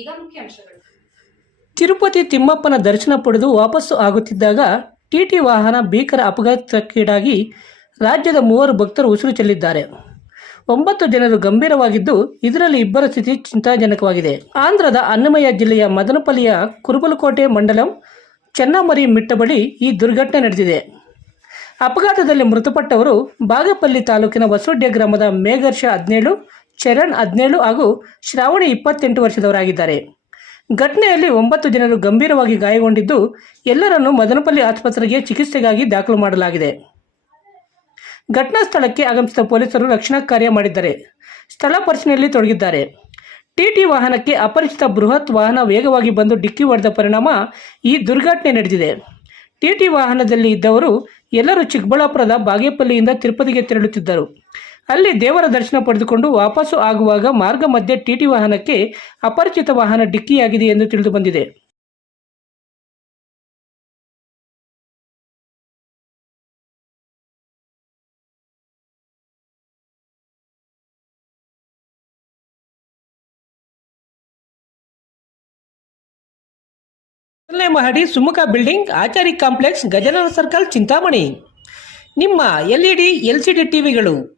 ಈಗ ಮುಖ್ಯಾಂಶಗಳು ತಿರುಪತಿ ತಿಮ್ಮಪ್ಪನ ದರ್ಶನ ಪಡೆದು ವಾಪಸ್ಸು ಆಗುತ್ತಿದ್ದಾಗ ಟಿಟಿ ವಾಹನ ಭೀಕರ ಅಪಘಾತಕ್ಕೀಡಾಗಿ ರಾಜ್ಯದ ಮೂವರು ಭಕ್ತರು ಉಸಿರು ಚೆಲ್ಲಿದ್ದಾರೆ. ಒಂಬತ್ತು ಜನರು ಗಂಭೀರವಾಗಿದ್ದು, ಇದರಲ್ಲಿ ಇಬ್ಬರ ಸ್ಥಿತಿ ಚಿಂತಾಜನಕವಾಗಿದೆ. ಆಂಧ್ರದ ಅನ್ನಮಯ್ಯ ಜಿಲ್ಲೆಯ ಮದನಪಲ್ಲಿಯ ಕುರುಬಲಕೋಟೆ ಮಂಡಲಂ, ಚೆನ್ನಮರಿ ಮಿಟ್ಟ ಈ ದುರ್ಘಟನೆ ನಡೆದಿದೆ. ಅಪಘಾತದಲ್ಲಿ ಮೃತಪಟ್ಟವರು ಬಾಗಪಲ್ಲಿ ತಾಲೂಕಿನ ವಸೋಡ್ಯ ಗ್ರಾಮದ ಮೇಘರ್ಷ ಹದಿನೇಳು ಚರಣ್ ಹದಿನೇಳು ಹಾಗೂ ಶ್ರಾವಣಿ ಇಪ್ಪತ್ತೆಂಟು ವರ್ಷದವರಾಗಿದ್ದಾರೆ. ಘಟನೆಯಲ್ಲಿ ಒಂಬತ್ತು ಜನರು ಗಂಭೀರವಾಗಿ ಗಾಯಗೊಂಡಿದ್ದು ಎಲ್ಲರನ್ನೂ ಮದನಪಲ್ಲಿ ಆಸ್ಪತ್ರೆಗೆ ಚಿಕಿತ್ಸೆಗಾಗಿ ದಾಖಲು ಮಾಡಲಾಗಿದೆ. ಘಟನಾ ಸ್ಥಳಕ್ಕೆ ಆಗಮಿಸಿದ ಪೊಲೀಸರು ರಕ್ಷಣಾ ಕಾರ್ಯ ಮಾಡಿದ್ದಾರೆ. ಸ್ಥಳ ಪರಿಶೀಲನೆಯಲ್ಲಿ ತೊಡಗಿದ್ದಾರೆ. ಟಿಟಿ ವಾಹನಕ್ಕೆ ಅಪರಿಚಿತ ಬೃಹತ್ ವಾಹನ ವೇಗವಾಗಿ ಬಂದು ಡಿಕ್ಕಿ ಹೊಡೆದ ಪರಿಣಾಮ ಈ ದುರ್ಘಟನೆ ನಡೆದಿದೆ. ಟಿಟಿ ವಾಹನದಲ್ಲಿ ಇದ್ದವರು ಎಲ್ಲರೂ ಚಿಕ್ಕಬಳ್ಳಾಪುರದ ಬಾಗೇಪಲ್ಲಿಯಿಂದ ತಿರುಪತಿಗೆ ತೆರಳುತ್ತಿದ್ದರು. ಅಲ್ಲಿ ದೇವರ ದರ್ಶನ ಪಡೆದುಕೊಂಡು ವಾಪಸ್ಸು ಆಗುವಾಗ ಮಾರ್ಗ ಮಧ್ಯೆ ಟಿಟಿ ವಾಹನಕ್ಕೆ ಅಪರಿಚಿತ ವಾಹನ ಡಿಕ್ಕಿಯಾಗಿದೆ ಎಂದು ತಿಳಿದು ಬಂದಿದೆ. ಮಹಡಿ Sumukha building, Achari complex Gajanana circle, Chintamani. ನಿಮ್ಮ ಎಲ್ಇಡಿ, ಎಲ್ಸಿಡಿ ಟಿವಿಗಳು.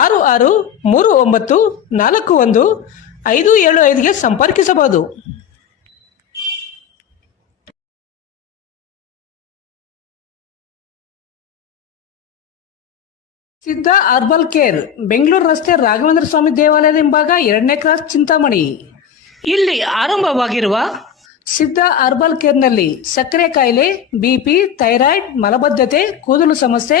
ಆರು ಆರು ಮೂರು ಒಂಬತ್ತು ನಾಲ್ಕು ಒಂದು ಐದು ಏಳು ಐದುಗೆ ಸಂಪರ್ಕಿಸಬಹುದು. ಸಿದ್ಧ ಅರ್ಬಲ್ ಕೇರ್, ಬೆಂಗಳೂರು ರಸ್ತೆ ರಾಘವೇಂದ್ರ ಸ್ವಾಮಿ ದೇವಾಲಯದ ಹಿಂಭಾಗ ಎರಡನೇ ಕ್ರಾಸ್ ಚಿಂತಾಮಣಿ. ಇಲ್ಲಿ ಆರಂಭವಾಗಿರುವ ಸಿದ್ಧ ಅರ್ಬಲ್ ಕೇರ್ನಲ್ಲಿ ಸಕ್ಕರೆ ಕಾಯಿಲೆ ಬಿಪಿ ಥೈರಾಯ್ಡ್, ಮಲಬದ್ಧತೆ, ಕೂದಲು ಸಮಸ್ಯೆ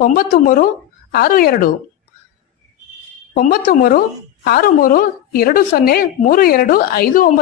ಒಂಬತ್ತು ಮೂರು ಆರು ಎರಡು. ಒಂಬತ್ತು ಮೂರು ಆರು ಮೂರು ಎರಡು ಸೊನ್ನೆ ಮೂರು ಎರಡು ಐದು ಒಂಬತ್ತು.